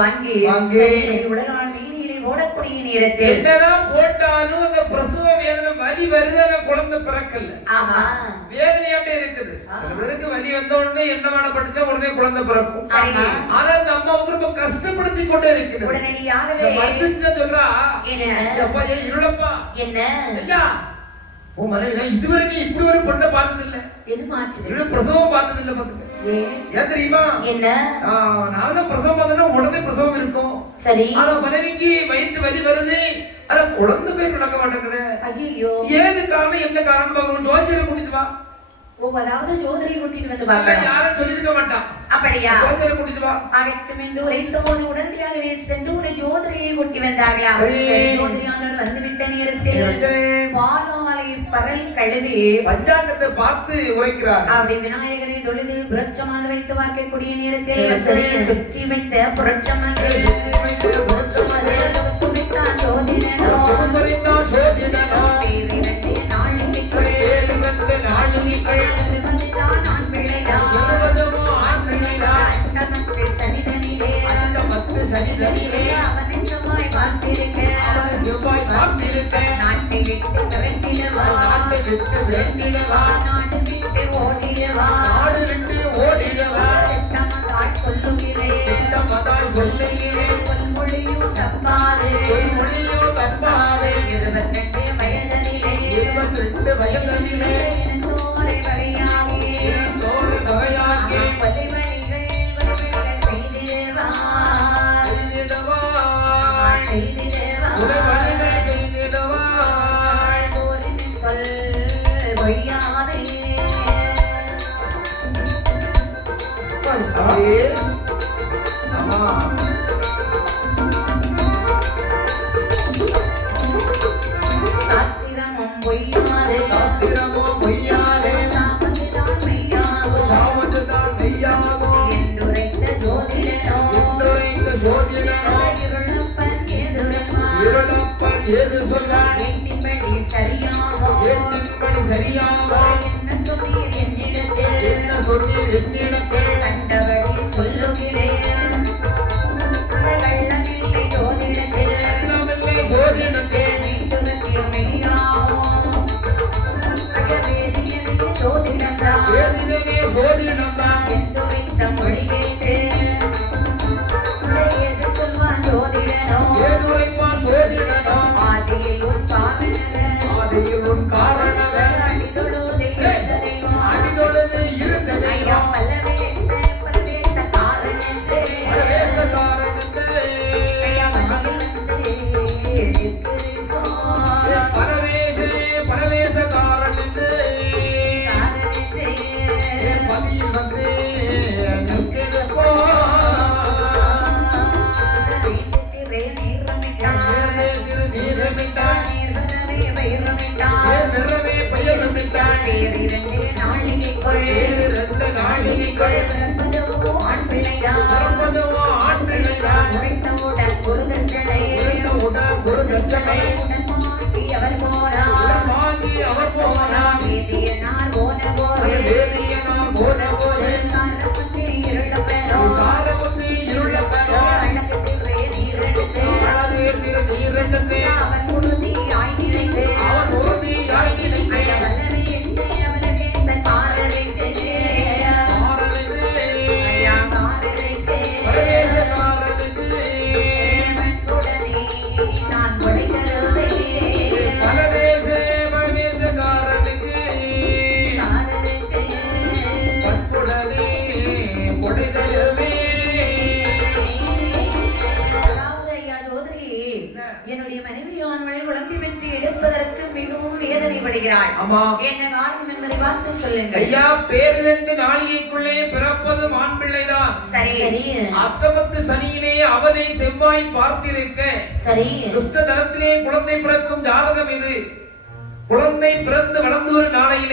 வாங்கி உடலால் மீனிலே ஓடக்கூடிய நேரத்தில் என்னதான் போட்டாலும் அந்த பிரசவ வேதனை வலி வருது, குழந்தை பிறக்கல. ஆமா, வேதனையாட்டே இருக்குது. சில பேருக்கு வலி வந்த உடனே என்ன வேணா படிச்சா உடனே குழந்தை பிறக்கும். ஆனா அந்த அம்மாவுக்கு ரொம்ப கஷ்டப்படுத்தி கொண்டே இருக்குது. உடனடியாகவே மருத்துவ சொல்றா, அப்பா ஏன் இருளப்பா, என்ன ஐயா உன் மனைவி இதுவரைக்கும் இப்படி ஒரு பொண்ணை பார்த்தது இல்ல, பிரசவம் பார்த்தது இல்ல. பாத்துக்க ஏன் தெரியுமா, என்ன நானும் பிரசவம் பார்த்தா உடனே பிரசவம் இருக்கும். சரி, ஆனா மனைவிக்கு வயிற்று வலி வருது, ஆனா குழந்தை பேர் நடக்க மாட்டேங்குது. ஐயோ, ஏது காரணம் என்ன காரணம் பார்க்கணும். ஜோசியரை கூட்டிட்டு வா. அதாவது ஜோதிடரை கூட்டிட்டு வந்து பார்க்கலாம். யாரும் சொல்லிருக்க மாட்டான். அப்படியா? ஜோதிடரை கூட்டிட்டு வா. ஆகட்டும் என்று உரைத்தபோது உடனடியாகவே சென்று ஒரு ஜோதிடரை கூட்டி வந்தார்களாம். ஜோதிடர் வந்துவிட்ட நேரத்தில் பாலாலை பரல் கழுவி பஞ்சாங்கத்தை பார்த்து உரைக்கிறார். அப்படி விநாயகரை தொழுது புரட்சமாக வைத்து பார்க்கக்கூடிய நேரத்தில் சுற்றி வைத்த புரட்சமாக துடித்தான் ஜோதிடனோ. அவனை செவ்வாய் பார்த்திருக்க நாட்டை விட்டு விரட்டிடுவா, நாடு விட்டு ஓடிடுவா. திட்டமதாய் சொல்லுகிறேன், சொல்மொழியும் தப்பாது. 22 வயதிலே இனத்தோரை வகையாகி ஏது சொன்னார் எட்டின்படி சரியாவோ என்ன சொன்னீர் என்னிடத்தில் கண்டபடி சொல்லுகிறேன். வெள்ளமில்லை ஜோதிடத்தில் வீட்டுகத்தில் மெய்யாகும் வேதியனே ஜோதிடம்தான் என்றுரைத்த மொழி கேட்டு எது சொல்வான் ஜோதிடனோ. ஆதியில் உன் காரணவ அடிதொழுது இருந்ததையோ பலவேச காரணத்து ஐயா மனையில் ஆண் பிள்ளைதான் உரைத்தவுடன் குரு தட்சணை உடன் வாங்கி அவர் போனார். வேதியனார் போன போது சாரப்பட்டு இருளப்பெறோ அழகு திரை நீரெடுத்து அவன் உறுதி ஆய் நினைத்து என்னுடைய மனைவியானவள் குழந்தை பெற்று எடுப்பதற்கு மிகவும் வேதனைப்படுகிறாள். என்ன காரணம் என்பதை பார்த்து சொல்லுங்கள். ஐயா, பேர் 2 நாளிகைக்குள்ளே பிறப்பது ஆண் பிள்ளைதான். சரி, அர்த்தமத்து சனியிலே அவனை செவ்வாய் பார்த்திருக்க சரி துஷ்ட தலத்திலே குழந்தை பிறக்கும் ஜாதகம் இது. குழந்தை பிறந்து வளர்ந்து வரும் நாளையில்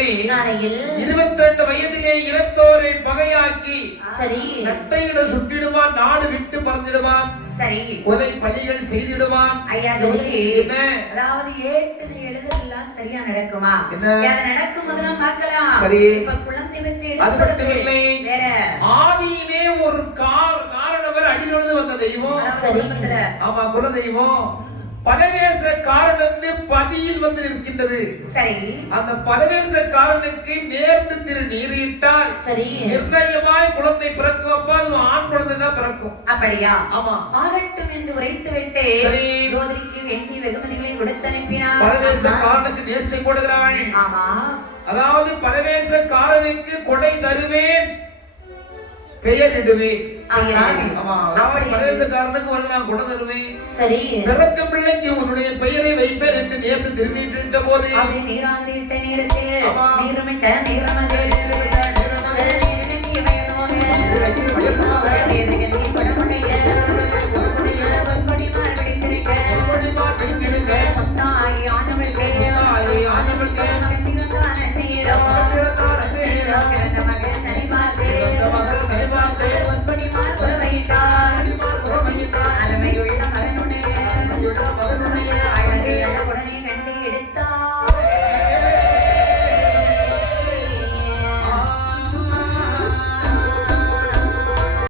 22 வயதிலே இனத்தோரை பகையாக்கி சரி நட்டையிட சுட்டிடுவான், நாடு விட்டு பறந்திடுவான், சரி கொலை பழிகள் செய்திடுவான். ஐயா என்ன அதாவது ஏட்டு எழுதலாம் சரியா நடக்குமா? அது நடக்கும் போதெல்லாம் பார்க்கலாம். சரி, இப்ப குழந்தை பெற்று அது மட்டும் இல்லை, வேற ஆதியில ஆமா குலதெய்வம் பரவேசக்காரனுக்கு பதியில் வந்து நிற்கின்றது. சரி, அந்த பரவேசக்காரனுக்கு நேர்ந்து திரு நீரிட்டால் சரி நிர்ணயமாய் குழந்தை பிறக்கும். அப்பா அது ஆண் குழந்தை தான் பிறக்கும். அப்படியா? ஆமா. ஆகட்டும் என்று உரைத்து விட்டு ஜோதிக்கு வேண்டிய வெகுமதிகளை கொடுத்து அனுப்பினார். பரவேசக்காரனுக்கு நேர்ச்சை போடுகிறாள். ஆமா, அதாவது பரவேசக்காரனுக்கு கொடை தருவேன், பெயரிடுவேன். பரவேசக்காரனுக்கு வந்து நான் கொடை தருவேன், சரி பிறக்கும் பிள்ளைக்கு உன்னுடைய பெயரை வைப்பேன் என்று நேர்ந்து திரும்பிட்டு போது நீராந்திட்ட நேரத்தில் நீரமிட்ட நீரமதில்